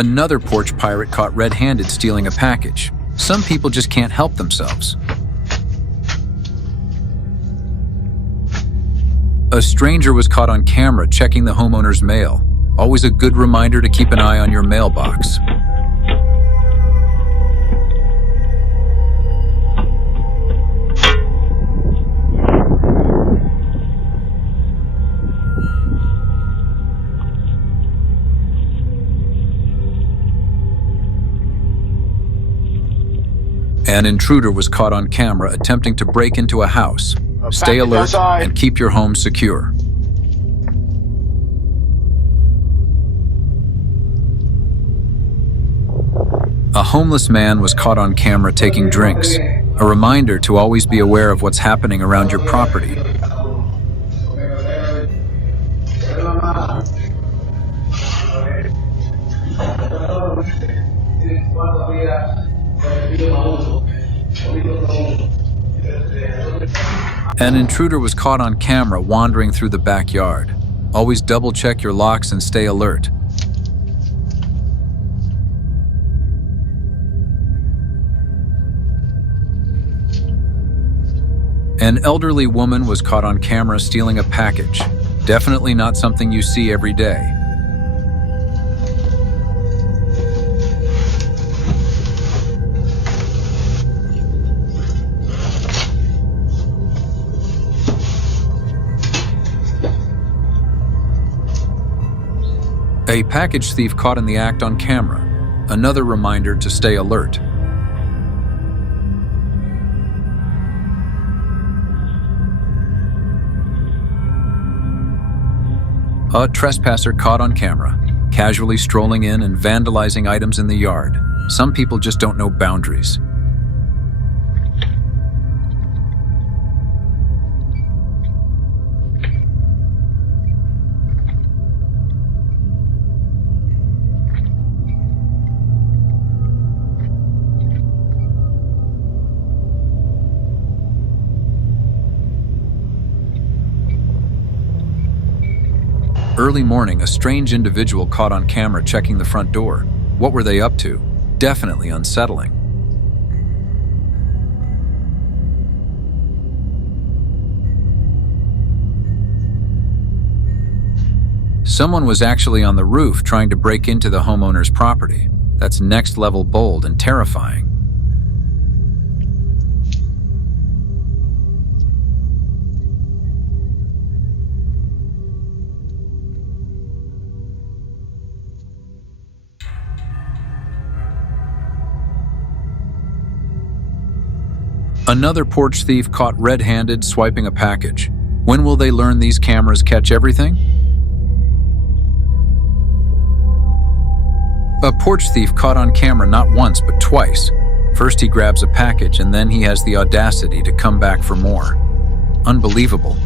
Another porch pirate caught red-handed stealing a package. Some people just can't help themselves. A stranger was caught on camera checking the homeowner's mail. Always a good reminder to keep an eye on your mailbox. An intruder was caught on camera attempting to break into a house. Stay alert and keep your home secure. A homeless man was caught on camera taking drinks. A reminder to always be aware of what's happening around your property. An intruder was caught on camera wandering through the backyard. Always double-check your locks and stay alert. An elderly woman was caught on camera stealing a package. Definitely not something you see every day. A package thief caught in the act on camera. Another reminder to stay alert. A trespasser caught on camera, casually strolling in and vandalizing items in the yard. Some people just don't know boundaries. Early morning, a strange individual caught on camera checking the front door. What were they up to? Definitely unsettling. Someone was actually on the roof trying to break into the homeowner's property. That's next level bold and terrifying. Another porch thief caught red-handed swiping a package. When will they learn these cameras catch everything? A porch thief caught on camera not once but twice. First he grabs a package and then he has the audacity to come back for more. Unbelievable.